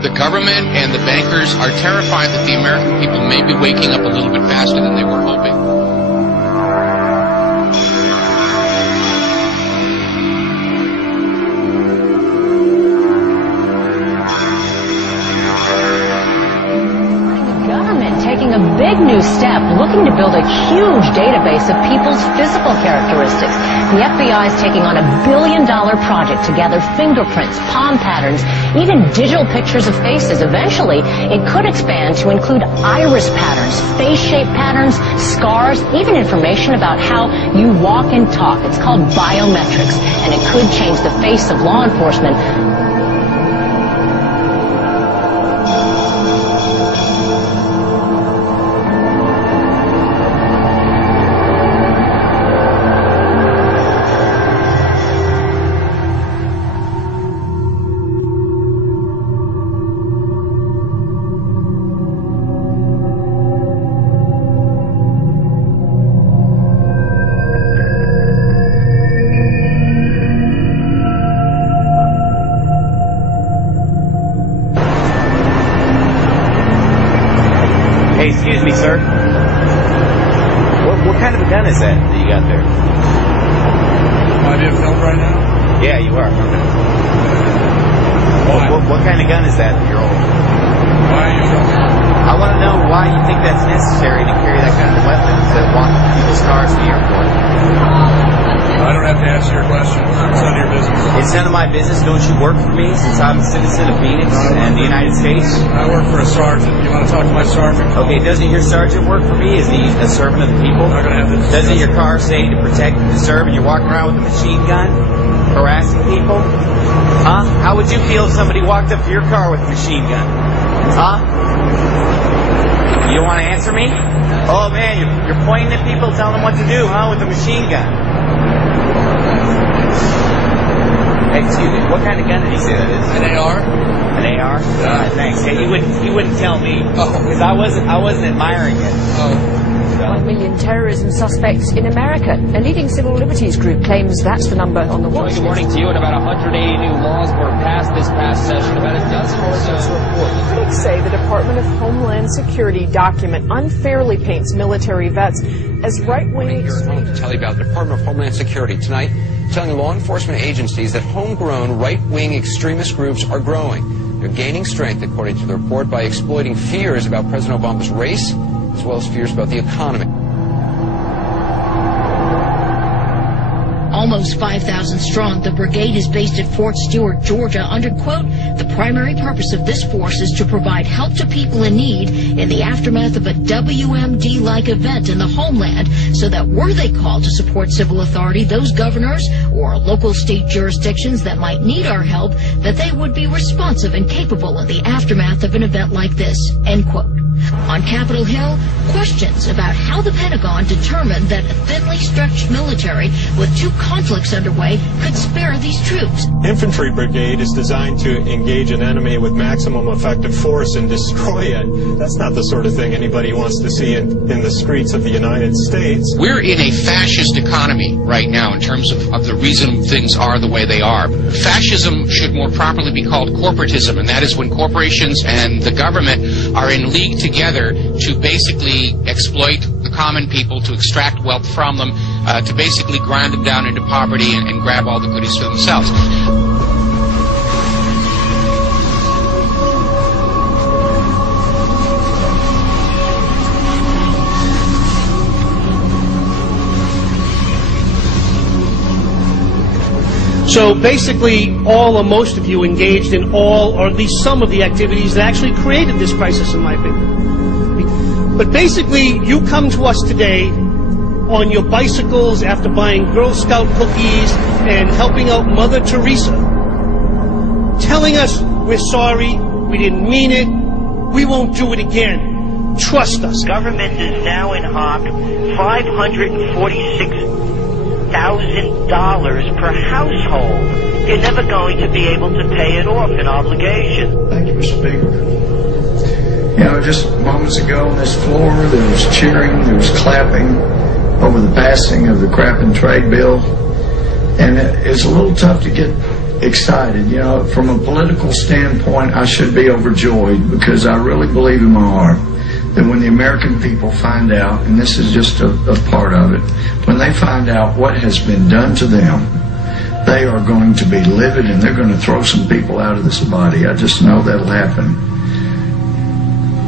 The government and the bankers are terrified that the American people may be waking up a little bit faster than they were hoping. Taking a big new step, looking to build a huge database of people's physical characteristics. The FBI is taking on $1 billion project to gather fingerprints, palm patterns, even digital pictures of faces. Eventually, it could expand to include iris patterns, face shape patterns, scars, even information about how you walk and talk. It's called biometrics, and it could change the face of law enforcement. Hey, excuse me, sir. What kind of a gun is that you got there? Am I being filmed right now? Yeah, you are. What kind of gun is that you're holding? Why are you filming? I want to know why you think that's necessary to carry that kind of weapon to walk people's cars to the airport. I don't have to answer your question. It's none of your business. It's none of my business. Don't you work for me since I'm a citizen of Phoenix and the United States? I work for a sergeant. You want to talk to my sergeant? Okay, doesn't your sergeant work for me? Is he a servant of the people? I'm not going to have this. Doesn't your car say to protect and serve, and you're walking around with a machine gun, harassing people? Huh? How would you feel if somebody walked up to your car with a machine gun? Huh? You don't want to answer me? Oh man, you're pointing at people, telling them what to do, huh? With a machine gun. Excuse me, what kind of gun did he say that is? An AR? An AR? Yeah. Thanks. Hey, he wouldn't tell me because I wasn't admiring it. Oh. 1 million terrorism suspects in America. A leading civil liberties group claims that's the number on the watch list. Good morning to you. And about 180 new laws were passed this past session. About a dozen or so. Critics say the Department of Homeland Security document unfairly paints military vets as right-wing extremists. To tell you about the Department of Homeland Security tonight, telling law enforcement agencies that homegrown right-wing extremist groups are growing. They're gaining strength, according to the report, by exploiting fears about President Obama's race, as well as fears about the economy. Almost 5,000 strong, the brigade is based at Fort Stewart, Georgia, under, quote, the primary purpose of this force is to provide help to people in need in the aftermath of a WMD-like event in the homeland, so that were they called to support civil authority, those governors or local state jurisdictions that might need our help, that they would be responsive and capable in the aftermath of an event like this, end quote. On Capitol Hill, questions about how the Pentagon determined that a thinly stretched military with 2 conflicts underway could spare these troops. Infantry brigade is designed to engage an enemy with maximum effective force and destroy it. That's not the sort of thing anybody wants to see in the streets of the United States. We're in a fascist economy right now in terms of the reason things are the way they are. Fascism should more properly be called corporatism, and that is when corporations and the government are in league together to basically exploit the common people, to extract wealth from them, to basically grind them down into poverty and grab all the goodies for themselves. So basically, all or most of you engaged in all or at least some of the activities that actually created this crisis, in my opinion. But basically, you come to us today on your bicycles after buying Girl Scout cookies and helping out Mother Teresa, telling us we're sorry, we didn't mean it, we won't do it again. Trust us. Government is now in hock $546,000 per household. You're never going to be able to pay it off in obligation. Thank you, Mr. Speaker. You know, just moments ago on this floor, there was cheering, there was clapping over the passing of the crap and trade bill. And it's a little tough to get excited. You know, from a political standpoint, I should be overjoyed because I really believe in my heart that when the American people find out, and this is just a part of it, when they find out what has been done to them, they are going to be livid and they're going to throw some people out of this body. I just know that'll happen.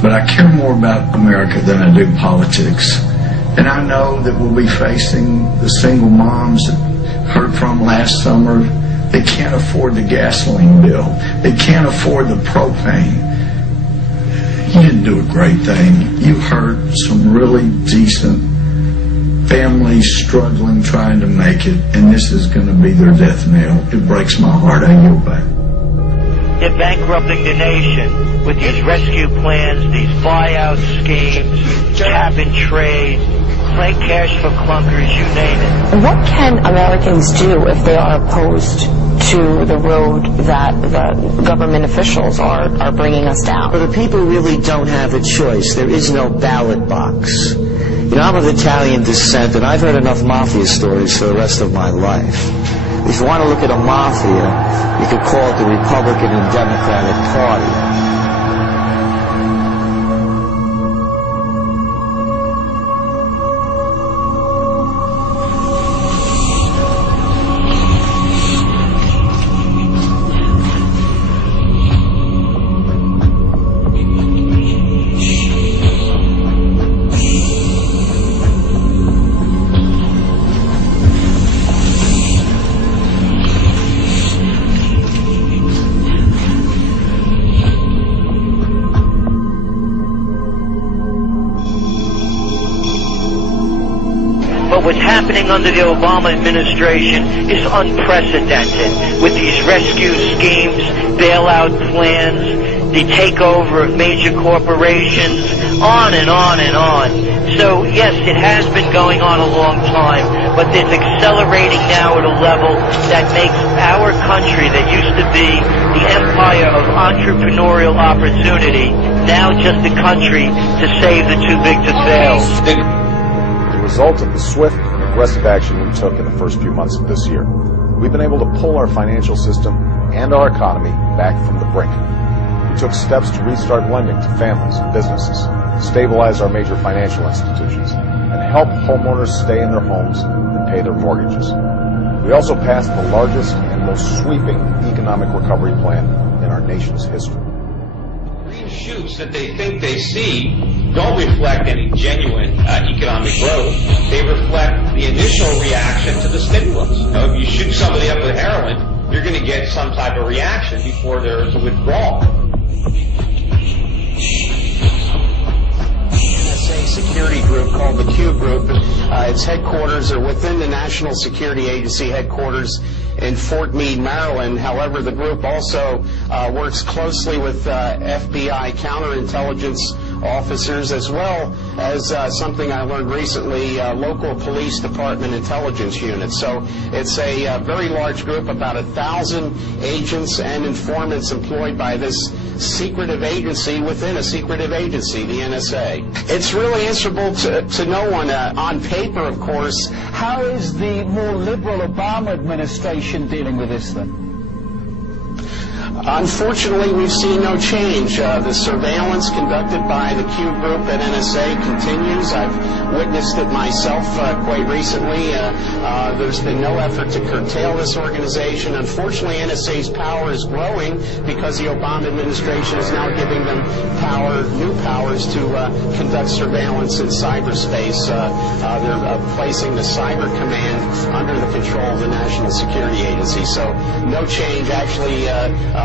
But I care more about America than I do politics. And I know that we'll be facing the single moms that heard from last summer. They can't afford the gasoline bill. They can't afford the propane. You didn't do a great thing. You hurt some really decent families struggling, trying to make it, and this is going to be their death knell. It breaks my heart. I yield back. They're bankrupting the nation with these rescue plans, these buyout schemes, cap and trade, play cash for clunkers, you name it. What can Americans do if they are opposed to the road that the government officials are bringing us down? Well, the people really don't have a choice. There is no ballot box. You know, I'm of Italian descent, and I've heard enough mafia stories for the rest of my life. If you want to look at a mafia, you could call it the Republican and Democratic Party. What's happening under the Obama administration is unprecedented with these rescue schemes, bailout plans, the takeover of major corporations, on and on and on. So, yes, it has been going on a long time, but it's accelerating now at a level that makes our country that used to be the empire of entrepreneurial opportunity now just a country to save the too big to fail. As a result of the swift and aggressive action we took in the first few months of this year, we've been able to pull our financial system and our economy back from the brink. We took steps to restart lending to families and businesses, stabilize our major financial institutions, and help homeowners stay in their homes and pay their mortgages. We also passed the largest and most sweeping economic recovery plan in our nation's history. Green shoots that they think they see don't reflect any genuine economic growth. They reflect the initial reaction to the stimulus. You know, if you shoot somebody up with heroin, you're going to get some type of reaction before there is a withdrawal. NSA security group called the Q Group. Its headquarters are within the National Security Agency headquarters in Fort Meade, Maryland. However, the group also works closely with FBI counterintelligence officers, as well as something I learned recently, local police department intelligence units. So it's a very large group, about 1,000 agents and informants employed by this secretive agency within a secretive agency, the NSA. It's really answerable to no one. On paper, of course. How is the more liberal Obama administration dealing with this then? Unfortunately, we've seen no change. The surveillance conducted by the Q Group at NSA continues. I've witnessed it myself quite recently. There's been no effort to curtail this organization. Unfortunately, NSA's power is growing because the Obama administration is now giving them new powers to conduct surveillance in cyberspace. They're placing the Cyber Command under the control of the National Security Agency. So no change. Actually,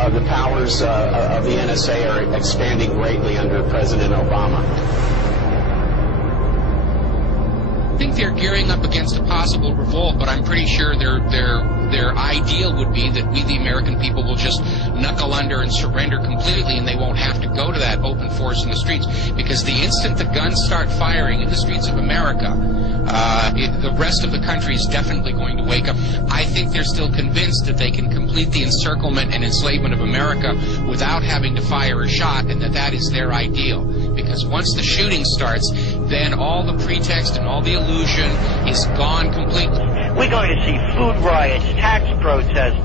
the powers of the NSA are expanding greatly under President Obama. I think they're gearing up against a possible revolt, but I'm pretty sure their ideal would be that we, the American people, will just knuckle under and surrender completely, and they won't have to go to that open force in the streets. Because the instant the guns start firing in the streets of America, the rest of the country is definitely going to wake up. I think they're still convinced that they can complete the encirclement and enslavement of America without having to fire a shot, and that is their ideal. Because once the shooting starts, then all the pretext and all the illusion is gone completely. We're going to see food riots, tax protests,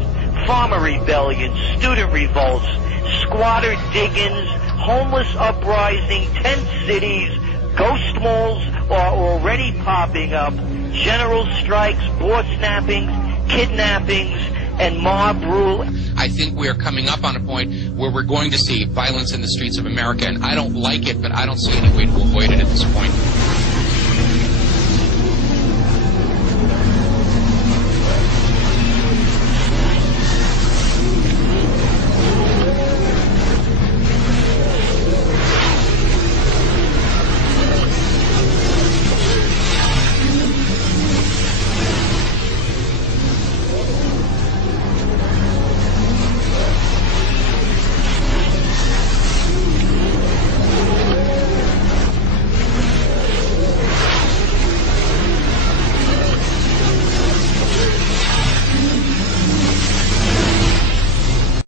farmer rebellions, student revolts, squatter diggings, homeless uprising, tent cities, ghost malls are already popping up, general strikes, board snappings, kidnappings, and mob rule. I think we are coming up on a point where we're going to see violence in the streets of America, and I don't like it, but I don't see any way to avoid it at this point.